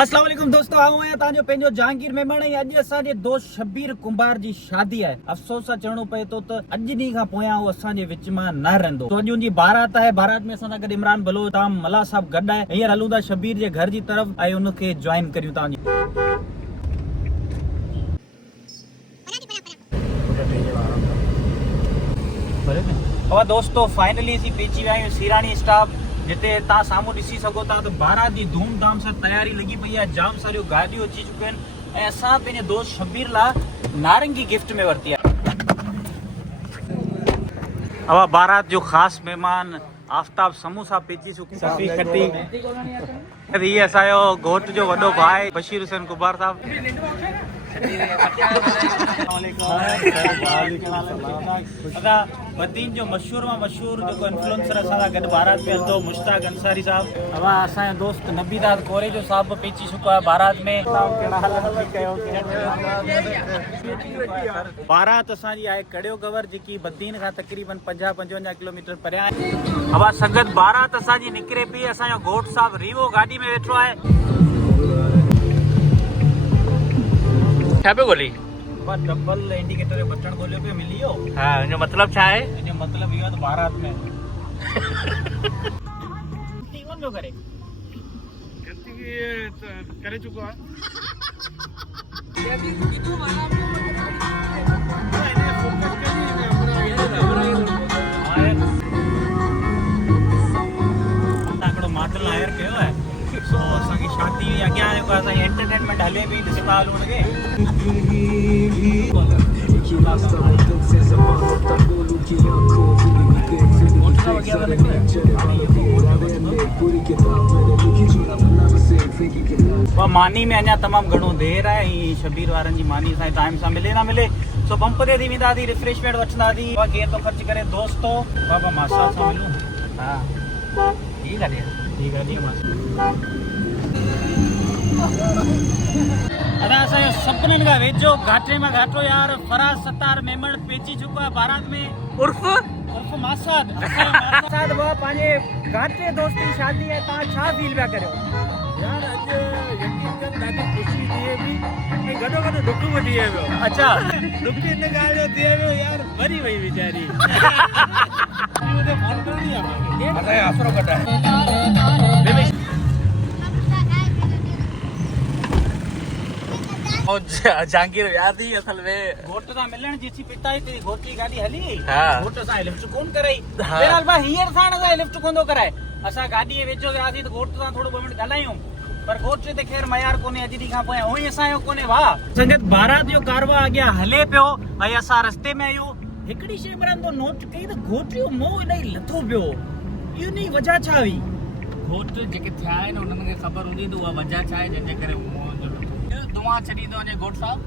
अस्सलाम वालेकुम दोस्तों, आऊं आहियां तव्हांजो पंहिंजो जहांगीर मेमण। ऐं अॼु असांजे दोस्त शबीर कुंभार जी शादी आहे। अफ़सोस सां चवणो पए थो त अॼु ॾींहं खां पोयां उहो असांजे विच मां न रहंदो। तो अॼु उनजी बारात आहे। बारात में असां सां गॾु इमरान बलोच, ताम मला साहब गॾु आहे। हींअर हलूं था शबीर जे घर जी तरफ़ ऐं उनखे जॉइन करियूं तव्हांजी। और दोस्तों फाइनली असीं पहुची विया आहियूं सीरानी स्टॉप, जिते तव्हां साम्हूं ॾिसी सघो था त बारात जी धूमधाम सां तयारी लॻी पई आहे। जाम सारियूं गाॾियूं अची चुकियूं आहिनि ऐं असां पंहिंजे दोस्त शबीर लाइ नारंगी गिफ्ट में वरिती आहे। अब बारात जो ख़ासि महिमान आफ्ताब समूसा पहुची चुकी सफ़ी खटी। हीअ असांजो घोट जो वॾो भाउ बशीर हुसैन कुंभार साहब। बदीन जो मशहूर मां मशहूर जो इन्फ्लुएंसर असां सां गॾु बारात में हलंदो, मुश्ताक अंसारी साहब। अब असांजो दोस्त नबीदाद कोरे जो साहब बि पहुची चुको आहे बारात में। बारात असांजी आहे कड़ियो गवर, जेकी बदीन खां तक़रीबन 50-55 किलोमीटर परियां आहे। अब संगत बारात असांजी निकिरे पई। असांजो घोट साहब रीवो गाॾी में वेठो आहे। छा पे गोली डबल इंडिकेटर जो बटन खोलियो पियो मिली वियो। हाँ, इनजो मतलब छा आहे? इनजो मतलब इहो आहे त बारात में टीवन जो करे करे चुको आहे। तकिड़ो मॉडल हायर कयो आहे। सो असांजी शादी अॻियां जेको आहे असांजी एंटरटेनमेंट हले पई, ॾिसंदा हलूं हुनखे। मानी में अञा तमामु घणो देर आहे। ऐं शबीर वारनि जी मानी असांजे टाइम सां मिले न मिले, सो पंप ते थी वेंदासीं, रिफ्रेशमेंट वठंदासीं। केरु थो ख़र्च करे दोस्तो? बाबा मासा सां मिलूं। हा ठीक आहे ठीक आहे जी मासा। अदा असांजो सपननि खां वेझो घाटे में घाटो यार फराज सत्तार मेमण पहुची चुको आहे बारात में। उर्फ मासाद। मासाद वो पंहिंजे घाटे दोस्त जी शादी आहे। तव्हां छा फील पिया करियो? यार अॼु यकीन कर ॾाढी ख़ुशी थिए पई ऐं गॾो गॾु डुक बि थिए पियो। अच्छा, डुक इन ॻाल्हि जो थिए पियो यार, मरी वई वीचारी। उनखे फोन करणी आहे मूंखे। असांजो आसरो कढाए। जहांगीर विया थी असल में घोट सां मिलण जी थी पिता ही तेरी घोट जी गाॾी हली। हाँ। घोट सां लिफ्ट कोन कराई। हाँ। बहरहाल भाई हींअर साण असां लिफ्ट कोन थो कराए। असां गाॾीअ वेझो वियासीं त घोट सां थोरो 2 मिंट ॻाल्हायूं, पर घोट ते ख़ैर मयार कोन्हे अॼु ॾींहं खां पोयां। उहो ई असांजो कोन्हे। वाह संगत, बारात जो कारवा अॻियां हले पियो ऐं असां रस्ते में आहियूं। हिकिड़ी शइ इमरान तो नोट कई त घोट जो मोह इलाही लथो पियो। इनजी वजह छा हुई? घोट जेके थिया आहिनि उन्हनि खे ख़बर हूंदी त उहा वजह छा आहे जंहिंजे करे मोह जो लथो। दुआ छॾींदो वञे घोट साहब।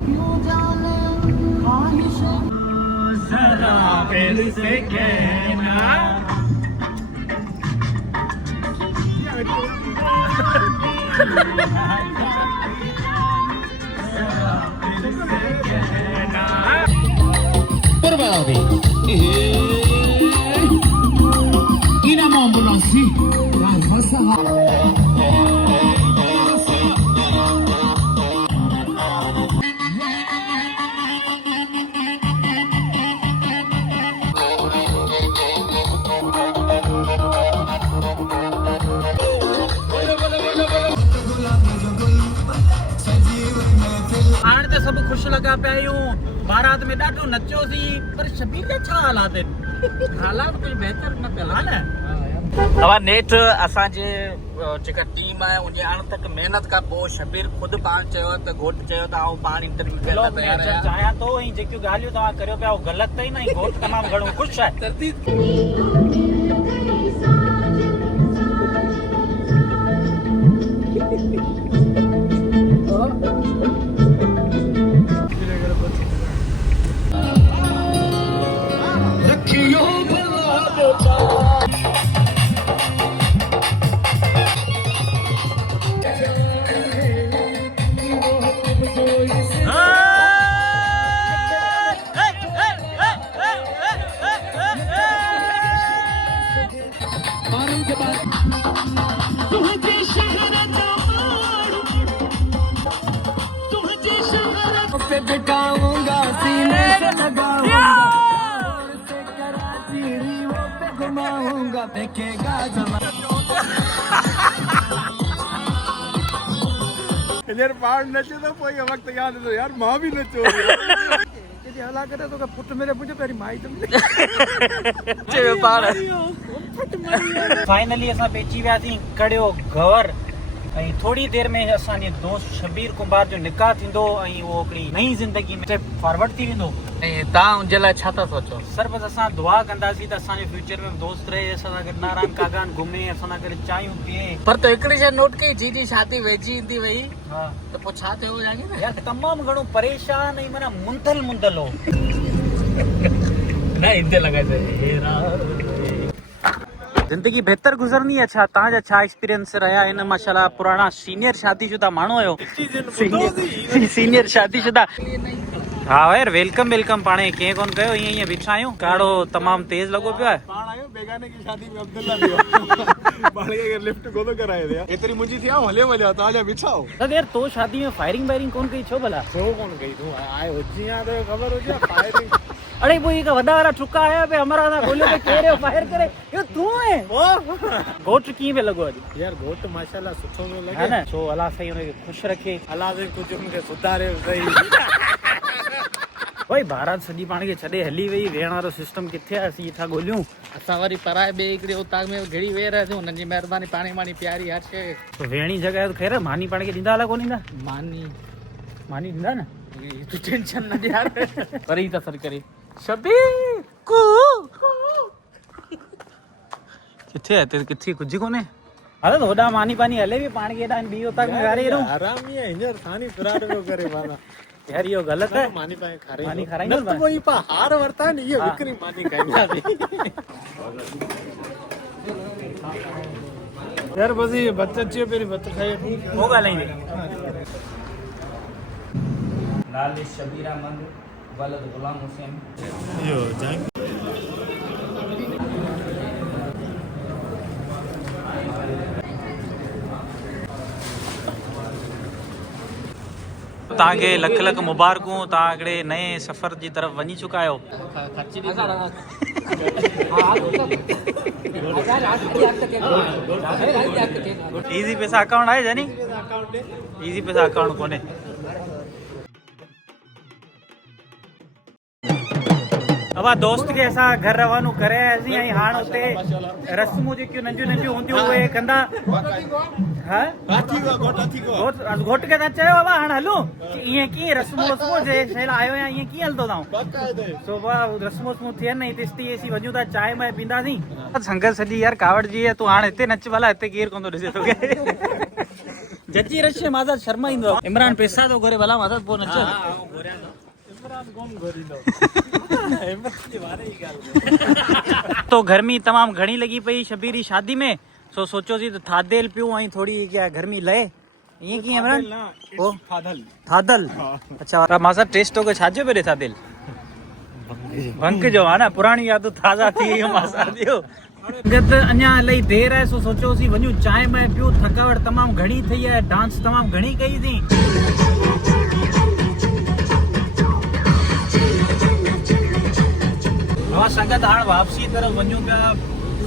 हाणे त सभु ख़ुशि लॻा पिया आहियूं। बारात में ॾाढो नचियोसीं, पर शबीर जा छा हालात आहिनि? हालात कुझु बहितर न पिया हा न। तव्हां नेठ असांजे जेका टीम आहे उन हाणे तक महिनत खां पोइ शबीर ख़ुदि पाण चयो त घोट चयो त आउं पाण इंटरव्यू करण लाइ तयार आहियां। चाहियां थो ऐं जेकियूं ॻाल्हियूं तव्हां करियो पिया उहो ग़लति अथई न। घोट तमामु घणो ख़ुशि आहे। पे टिकाऊंगा सीने से लगाऊंगा और से कराची रीवों पे घुमाऊंगा देखेगा जमाना यार पार नचे तो कोई वक्त याद है यार मां भी नचो यदि हला करे तो पुट मेरे मुझे पेरी माई तुम चे पार फाइनली असां पहुची वियासीं कड़ियो गवर ऐं थोड़ी देर में असांजे दोस्त शबीर कुमार जो निकाह थींदो ऐं उहो हिकिड़ी नई ज़िंदगी में फॉरवर्ड थी वेंदो। ऐं तव्हां उनजे लाइ छा था सोचो? सर बस असां दुआ कंदासीं त असांजे फ्यूचर में दोस्त रहे, असां सां गॾु नारायण कागान घुमे, असां सां गॾु चांहियूं पीए। पर त हिकिड़ी शइ नोट कई, जी शादी वेझी ईंदी वई हा त पोइ छा थियो जाने न? यार तमामु घणो परेशान ऐं माना मुंतल हो। न हिते लॻाए जिंदगी बेहतर गुजरनी है। छा तव्हांजा छा एक्सपीरियंस रहा इन? माशाल्लाह पुराना सीनियर शादीशुदा माण्हू आहियो। सीनियर शादीशुदा। हा यार वेलकम वेलकम। पाणे कंहिं कोन कयो, ईअं ईअं बीठा आहियूं। काढ़ो तमामु तेज लॻो पियो आहे। पाण आयो बेगाने की शादी में अब्दुल्ला दियो बाणे के लिफ्ट कोन कराए दिया एतरी मुंजी थी आओ हले वले ता जा बिछाओ त यार तो शादी में फायरिंग वायरिंग कोन कई छो भला? छो कोन गई तू आए होजिया तो खबर हो जा फायरिंग अरे वो ये वॾा वारा ठुका आया पे हमारा ना गोलियों पे केरे फायर करे। ये तू है घोट की पे लगो अॼु? यार घोट माशाल्लाह सुठो में है लगे ना। सो अल्लाह सही उनके खुश रखे। अल्लाह से कुछ उनके सुधारे सही भाई भारत सॼी पाण खे छॾे हली वई, वेहण वारो सिस्टम किथे आहे? असीं था ॻोल्हियूं। असां वरी पराए ॿिए हिकिड़े उताग में घड़ी वेह रहियासीं, हुननि जी महिरबानी पाणी वाणी प्यारी हर शइ। तो वेहणी जॻह है तो ख़ैर मानी पाण खे ॾींदा अला कोन ॾींदा? मानी मानी ॾींदा न? तू टेंशन न ॾियार पर ई त सर करे शबीर कू किथे है ते? किथे कुझु कोन्हे। हलो तो होॾा मानी पानी हले बि पाण खे हेॾा ॿी उताग में गारे एॾो आराम ही है हींअर थानी फिराड पियो करे माना यार इहो ग़लति है। मानी पाए खारे मानी खाराईंदो न तो वही पा हार वरता है ये विक्री मानी खाई यार बस ये बच्चा चाहिए मेरी बच्चा खाए वो ॻाल्हाईंदे। लाल शबीर अहमद वलद गुलाम हुसैन। यो जाए तव्हांखे लख लख मुबारकूं। तव्हां हिकिड़े नए सफ़र जी तरफ़ वञी चुका आहियो। इजी पैसा अकाउंट आहे जानी? इजी पैसा अकाउंट कोन्हे। अब दोस्त के असां घर रवानो करे आयासीं ऐं हाणे उते रस्मूं जेकियूं नंढियूं नंढियूं हूंदियूं उहे कंदा। हाँ घोट के तव्हां चयो बाबा हाणे हलूं ईअं कीअं रस्मूं वस्मूं जे शइ लाइ आयो आहियां ईअं कीअं हलंदो तव्हां? सो रस्मूं वस्मूं थियनि न हिते स्टी एसी वञूं था चांहि वांहि पींदासीं। संगत सॼी यार कावड़ जी आहे। तूं हाणे हिते नच भला, हिते केरु कोन थो ॾिसे तोखे। जची रश माज़ा शर्मा ईंदो आहे। इमरान पैसा थो घुरे भला माज़ा पोइ नच। तो गर्मी तमाम घणी लगी पई शबीर जी शादी में। सो सोचो सी तो थादेल पियूं ऐं थोड़ी क्या गर्मी लहे ईअं कीअं इमरान? ओ थादल। अच्छा मां टेस्ट हो छाजो पे थादेल भंग जो है ना, पुरानी यादूं ताज़ा थी वयूं मां दियो। अञा इलाही देर है। सो सोचो सी वञूं चांहि वांहि पियूं। थकावट तमाम घणी थी है, डांस तमाम घणी कई थी। हाँ संगत हाणे वापसी तरफ़ वञूं पिया।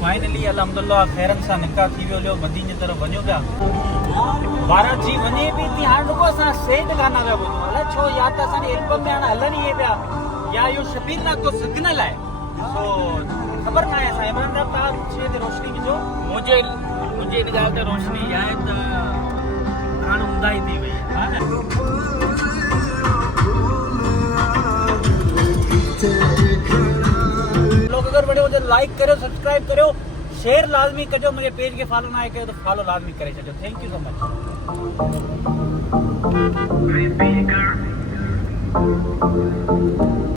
फाइनली अल्हम्दुलिल्लाह खैरन सां निकाह थी वियो। मदीने तरफ़ वञूं पिया। बारात जी वञे बि थी। हाणे रुगो असां सेठ गाना पिया ॿुधूं। अलाए छो या त असांजे एल्बम में हाणे हलनि इहे पिया या इहो शबीर ना को सिग्नल आहे। सो ख़बर न आहे। असां इमरान साहब तव्हां छे ते रोशनी विझो। मुंहिंजे इन ॻाल्हि ते रोशनी आहे त हाणे हूंदा ई थी वई हा न। लोग अगर बड़े हो लाइक करो, सब्सक्राइब करो, शेयर लाजमी कजो। मुझे पेज के फॉलो ना कयो तो फॉलो लाजमी करे छो। Thank you so much.